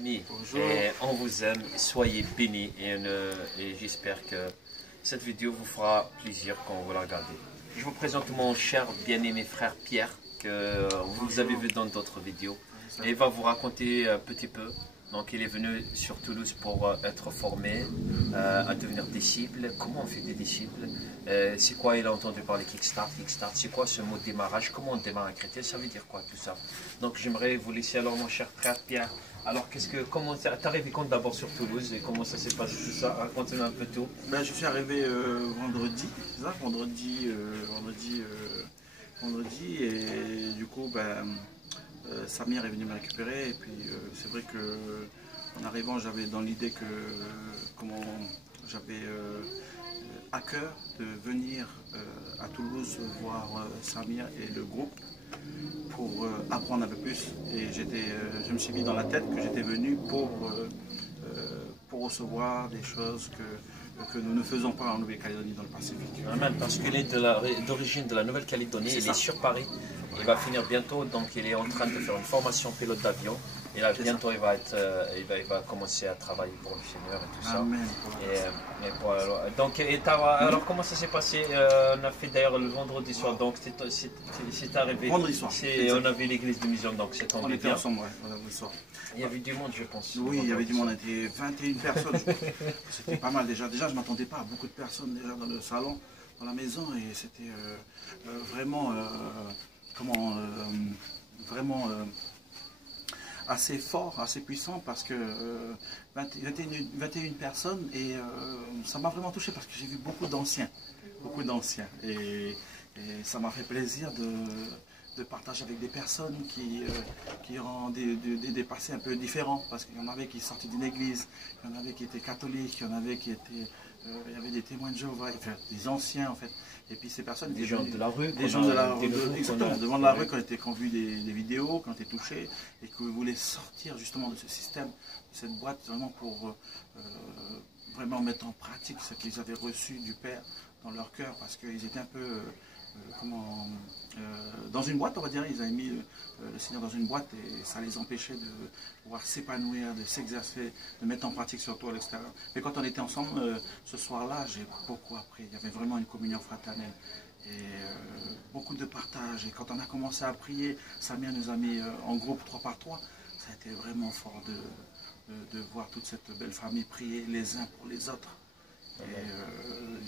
Amis, Bonjour. on vous aime, soyez bénis et j'espère que cette vidéo vous fera plaisir quand vous la regardez. Je vous présente mon cher bien-aimé frère Pierre, que vous avez vu dans d'autres vidéos. Et il va vous raconter un petit peu. Donc il est venu sur Toulouse pour être formé, à devenir disciple. Comment on fait des disciples? C'est quoi il a entendu parler Kickstart, c'est quoi ce mot démarrage? Comment on démarre un chrétien? Ça veut dire quoi tout ça? Donc j'aimerais vous laisser alors mon cher frère Pierre. Alors comment t'es arrivé quand d'abord sur Toulouse et comment ça s'est passé tout ça? Raconte-nous un peu tout. Ben, je suis arrivé vendredi, c'est ça, vendredi et du coup Samir est venu me récupérer et puis c'est vrai que en arrivant j'avais dans l'idée que j'avais à cœur de venir à Toulouse voir Samir et le groupe pour apprendre un peu plus et je me suis mis dans la tête que j'étais venu pour recevoir des choses que nous ne faisons pas en Nouvelle-Calédonie dans le Pacifique. Amen, parce qu'il est d'origine de la Nouvelle-Calédonie, il est sur Paris, il va finir bientôt, donc il est en train de faire une formation pilote d'avion. Et là, bientôt, il va commencer à travailler pour le Seigneur et tout ça. Amen. Alors, comment ça s'est passé? On a fait d'ailleurs le vendredi soir, donc c'est arrivé. Vendredi soir. On a vu l'église de Mission, donc c'est tombé On était bien. ensemble, vendredi soir. Il y avait du monde, je pense. Oui, il y avait du monde, on était 21 personnes. C'était pas mal déjà. Déjà, je ne m'attendais pas à beaucoup de personnes déjà dans le salon, dans la maison, et c'était vraiment, assez fort, assez puissant, parce que 21 personnes, et ça m'a vraiment touché parce que j'ai vu beaucoup d'anciens, et ça m'a fait plaisir de partager avec des personnes qui ont des passés un peu différents, parce qu'il y en avait qui sortaient d'une église, il y en avait qui étaient catholiques, il y en avait qui étaient, il y avait des témoins de Jéhovah, enfin, des anciens en fait, et puis ces personnes, des gens de la rue, exactement, devant de la rue, qui ont vu des vidéos, qui ont été touchés, et qui voulaient sortir justement de ce système, de cette boîte, vraiment pour vraiment mettre en pratique ce qu'ils avaient reçu du Père dans leur cœur, parce qu'ils étaient un peu dans une boîte, on va dire, ils avaient mis le Seigneur dans une boîte et ça les empêchait de pouvoir s'épanouir, de s'exercer, de mettre en pratique surtout à l'extérieur. Mais quand on était ensemble ce soir-là, j'ai beaucoup appris. Il y avait vraiment une communion fraternelle et beaucoup de partage. Et quand on a commencé à prier, Samir nous a mis en groupe 3 par 3. Ça a été vraiment fort de voir toute cette belle famille prier les uns pour les autres. Et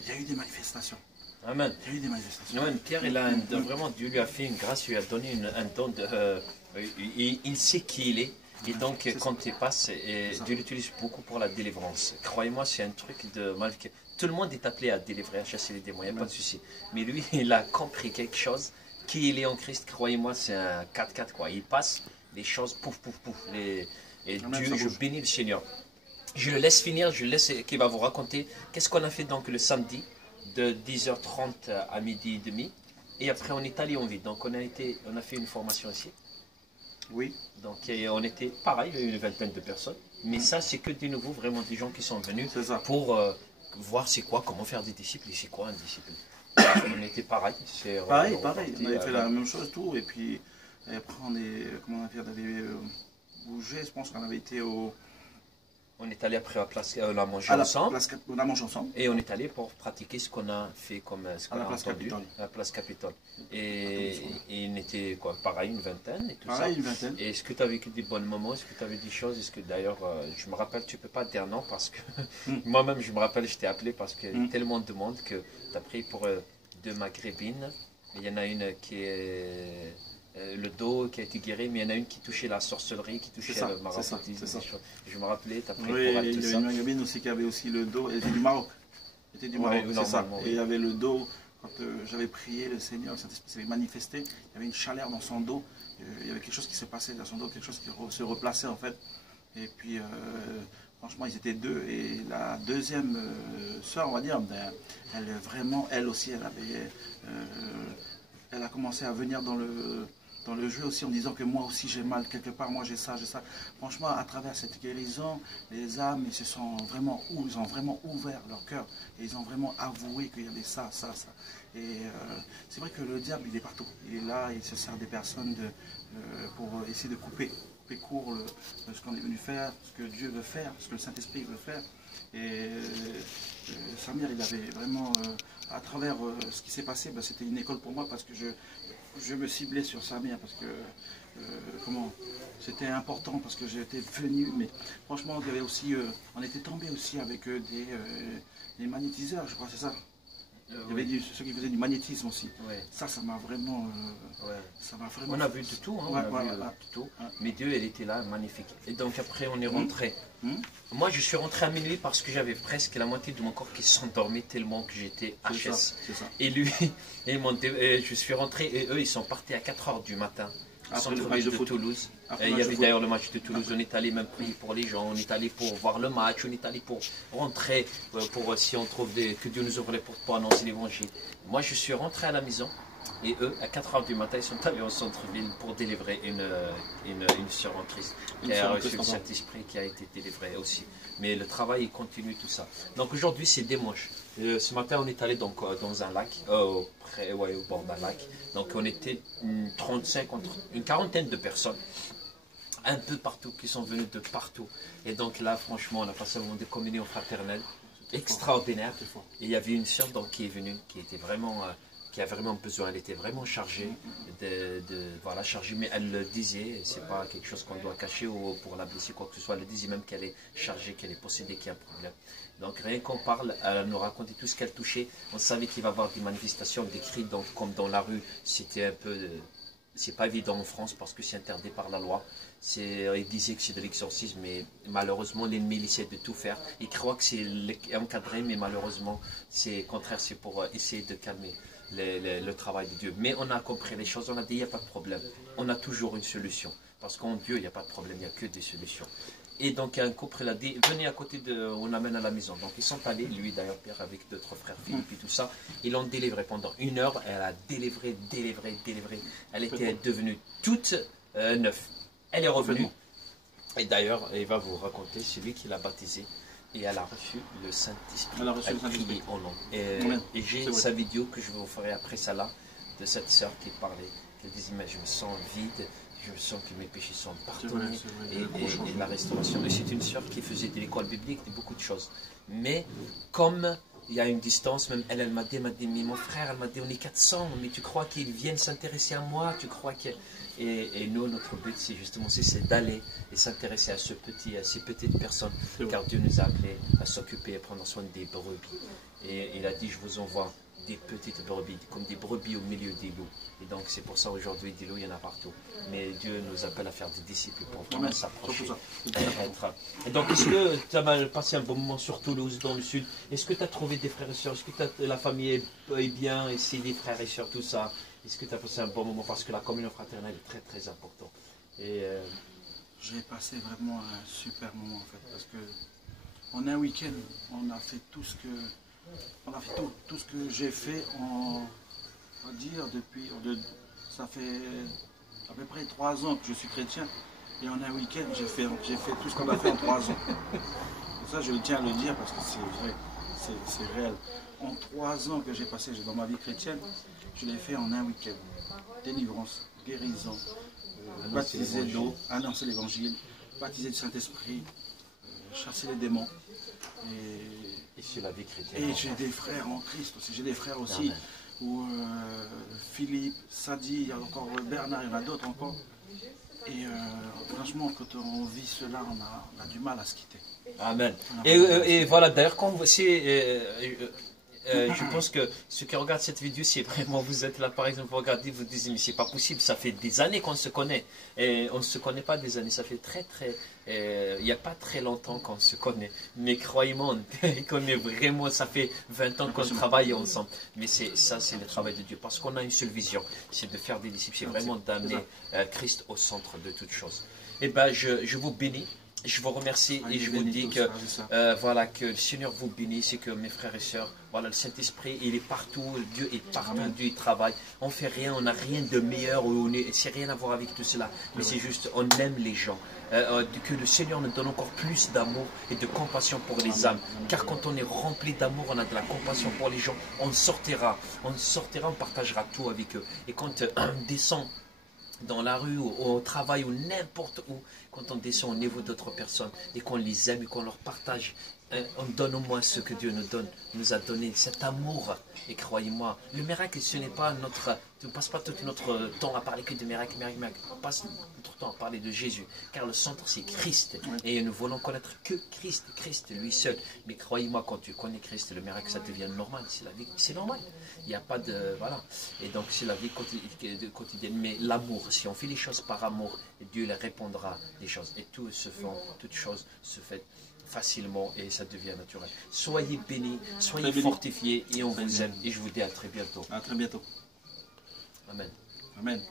il y a eu des manifestations. Amen. Il y a eu des manifestations. Amen. Pierre, vraiment, Dieu lui a fait une grâce, lui a donné un don. Il sait qui il est. Et donc, quand il passe, Dieu l'utilise beaucoup pour la délivrance. Croyez-moi, c'est un truc de mal. Tout le monde est appelé à délivrer, à chasser les démons, il n'y a pas de souci. Mais lui, il a compris quelque chose. Qui il est en Christ, croyez-moi, c'est un 4-4, quoi. Il passe, les choses, pouf, pouf, pouf. Et Dieu, je bénis le Seigneur. Je le laisse finir, je le laisse qu'il va vous raconter qu'est-ce qu'on a fait donc le samedi de 10h30 à midi et demi. Et après, on est allé en ville. Donc, on a fait une formation ici. Oui. Donc, on était pareil, il y a eu une vingtaine de personnes. Mais ça, c'est que des nouveaux, vraiment des gens qui sont venus pour voir c'est quoi, comment faire des disciples et c'est quoi un disciple. On était pareil. Pareil. On avait fait la même chose, tout. Et puis, après, on avait bougé. Je pense qu'on avait été au. On est allé après on a mangé ensemble. On a mangé ensemble. Et on est allé pour pratiquer ce qu'on a fait comme ce qu'on a entendu à la place Capitole. Et il était quoi, pareil, une vingtaine et tout ça. Une vingtaine. Et est-ce que tu as vécu des bons moments? Est-ce que tu avais des choses? Est-ce que d'ailleurs, je me rappelle, tu ne peux pas dire non parce que moi-même, je me rappelle, je t'ai appelé parce qu'il y a tellement de monde que tu as pris pour 2 maghrébines. Il y en a une qui est. Le dos qui a été guéri, mais il y en a une qui touchait la sorcellerie, qui touchait le maraboutisme. Je me rappelais, tu as pris pour elle tout ça. Il y a une maghrébine aussi qui avait aussi le dos, elle était du Maroc. Elle était du Maroc, c'est ça. Et il avait le dos, quand j'avais prié, le Seigneur s'est manifesté, il y avait une chaleur dans son dos, il y avait quelque chose qui se passait dans son dos, quelque chose qui se replaçait en fait. Et puis, franchement, ils étaient 2. Et la deuxième sœur, on va dire, elle aussi, elle a commencé à venir dans le jeu aussi en disant que moi aussi j'ai mal quelque part, moi j'ai ça. Franchement, à travers cette guérison, les âmes, ils ont vraiment ouvert leur cœur et ils ont vraiment avoué qu'il y avait ça. Et c'est vrai que le diable, il est partout. Il est là, il se sert des personnes pour essayer de couper couper court ce qu'on est venu faire, ce que Dieu veut faire, ce que le Saint-Esprit veut faire. Et Samir, il avait vraiment, à travers ce qui s'est passé, ben, c'était une école pour moi parce que je me ciblais sur Samir parce que c'était important parce que j'étais venu, mais franchement, il y avait aussi, on était tombé aussi avec des magnétiseurs, je crois, c'est ça. Il y avait ceux qui faisaient du magnétisme aussi. Ouais. Ça m'a vraiment, On a vu de tout, hein, on a vu de tout. Mais Dieu, elle était là, magnifique. Et donc après, on est rentré. Moi, je suis rentré à minuit parce que j'avais presque la moitié de mon corps qui s'endormait tellement que j'étais HS. Et lui, je suis rentré et eux, ils sont partis à 4 h du matin. Centre-ville de Toulouse. Il y avait d'ailleurs le match de Toulouse. On est allé même prier pour les gens, on est allé pour voir le match, on est allé pour rentrer, pour si on trouve que Dieu nous ouvre les portes pour annoncer l'évangile. Moi, je suis rentré à la maison et eux, à 4 h du matin, ils sont allés au centre-ville pour délivrer une sœur en Christ qui a reçu le Saint-Esprit, qui a été délivrée aussi. Mais le travail, il continue tout ça. Donc aujourd'hui, c'est dimanche. Ce matin, on est allé donc dans un lac, au bord d'un lac. Donc on était une quarantaine de personnes, un peu partout, qui sont venues de partout. Et donc là, franchement, on a passé un moment de communion fraternelle extraordinaire. Et il y avait une sœur qui est venue, qui était vraiment... qui a vraiment besoin, elle était vraiment chargée, chargée, mais elle le disait, c'est pas quelque chose qu'on doit cacher ou pour la blesser, quoi que ce soit, elle disait même qu'elle est chargée, qu'elle est possédée, qu'il y a un problème. Donc rien qu'on parle, elle nous racontait tout ce qu'elle touchait, on savait qu'il va y avoir des manifestations, des cris, donc, comme dans la rue, c'était un peu... C'est pas évident en France parce que c'est interdit par la loi. Il disait que c'est de l'exorcisme, mais malheureusement l'ennemi essaie de tout faire. Il croit que c'est encadré, mais malheureusement c'est contraire, c'est pour essayer de calmer le travail de Dieu. Mais on a compris les choses, on a dit il n'y a pas de problème. On a toujours une solution. Parce qu'en Dieu, il n'y a pas de problème, il n'y a que des solutions. Et donc un couple, il a dit, venez à côté on amène à la maison. Donc ils sont allés, lui d'ailleurs, Pierre, avec d'autres frères, Philippe et tout ça. Ils l'ont délivré pendant 1 heure. Elle a délivré. Elle était devenue toute neuve. Elle est revenue. Et d'ailleurs, elle va vous raconter celui qui l'a baptisée. Et elle a reçu le Saint-Esprit. Elle a prié en nom. Et j'ai sa vidéo que je vous ferai après ça là, de cette sœur qui parlait. Elle disait, mais je me sens vide. Je sens que mes péchés sont pardonnés et la restauration. Et c'est une sœur qui faisait de l'école biblique, de beaucoup de choses. Mais comme il y a une distance, même elle m'a dit, mais mon frère, elle m'a dit, on est 400, mais tu crois qu'ils viennent s'intéresser à moi, tu crois que... Et nous, notre but, c'est justement c'est d'aller et s'intéresser à ces petites personnes, car Dieu nous a appelés à s'occuper et prendre soin des brebis. Et il a dit, je vous envoie des petites brebis, comme des brebis au milieu des loups. Et donc c'est pour ça aujourd'hui, des loups, il y en a partout. Mais Dieu nous appelle à faire des disciples pour vraiment s'approcher. Et donc est-ce que tu as passé un bon moment sur Toulouse, dans le sud? Est-ce que tu as trouvé des frères et sœurs? Est-ce que la famille est bien? Et c'est des frères et sœurs, tout ça? Est-ce que tu as passé un bon moment? Parce que la communion fraternelle est très très importante. J'ai passé vraiment un super moment en fait. Parce que en un week-end, on a fait tout ce que... On a fait tout ce que j'ai fait on va dire depuis, ça fait à peu près 3 ans que je suis chrétien et en un week-end j'ai fait tout ce qu'on a fait en 3 ans. Et ça je tiens à le dire parce que c'est vrai, c'est réel. En 3 ans que j'ai passé dans ma vie chrétienne, je l'ai fait en un week-end. Délivrance, guérison, baptiser d'eau, annoncer l'évangile, baptiser du Saint-Esprit, chasser les démons. Et c'est la vie chrétienne. Et j'ai des frères en Christ aussi. J'ai des frères aussi. Où Philippe, Sadi, il y a encore Bernard, il y en a d'autres encore. Et franchement, quand on vit cela, on a du mal à se quitter. Amen. Et voilà, d'ailleurs, quand vous je pense que ceux qui regardent cette vidéo, si vraiment vous êtes là, par exemple, vous regardez, vous dites, mais c'est pas possible, ça fait des années qu'on se connaît. Et on ne se connaît pas des années, ça fait il n'y a pas très longtemps qu'on se connaît. Mais croyez-moi, on connaît vraiment, ça fait 20 ans qu'on travaille ensemble. Mais ça, c'est le travail de Dieu. Parce qu'on a une seule vision, c'est de faire des disciples, c'est vraiment d'amener Christ au centre de toutes choses. Et bien, je vous bénis. Je vous remercie et je vous dis que, que le Seigneur vous bénisse et que mes frères et sœurs, voilà, le Saint-Esprit, il est partout, Dieu est partout, Dieu il travaille. On ne fait rien, on n'a rien de meilleur, c'est rien à voir avec tout cela, mais c'est juste, on aime les gens. Que le Seigneur nous donne encore plus d'amour et de compassion pour les âmes. Car quand on est rempli d'amour, on a de la compassion pour les gens, on sortira, on partagera tout avec eux. Et quand on descend dans la rue, ou au travail, ou n'importe où, quand on descend au niveau d'autres personnes et qu'on les aime et qu'on leur partage, on donne au moins ce que Dieu nous a donné, cet amour. Et croyez-moi, le miracle, ce n'est pas notre... On ne passe pas tout notre temps à parler que de miracle, miracle, miracle. On passe notre temps à parler de Jésus, car le centre c'est Christ. Et nous voulons connaître que Christ, Christ lui seul. Mais croyez-moi, quand tu connais Christ, le miracle, ça devient normal. C'est la vie, c'est normal. Il n'y a pas de... Voilà. Et donc c'est la vie quotidienne. Mais l'amour, si on fait les choses par amour, Dieu les répondra des choses. Et tout se fait, toute chose se fait facilement et ça devient naturel. Soyez bénis, soyez fortifiés et on vous aime. Et je vous dis à très bientôt. À très bientôt. Amen. Amen.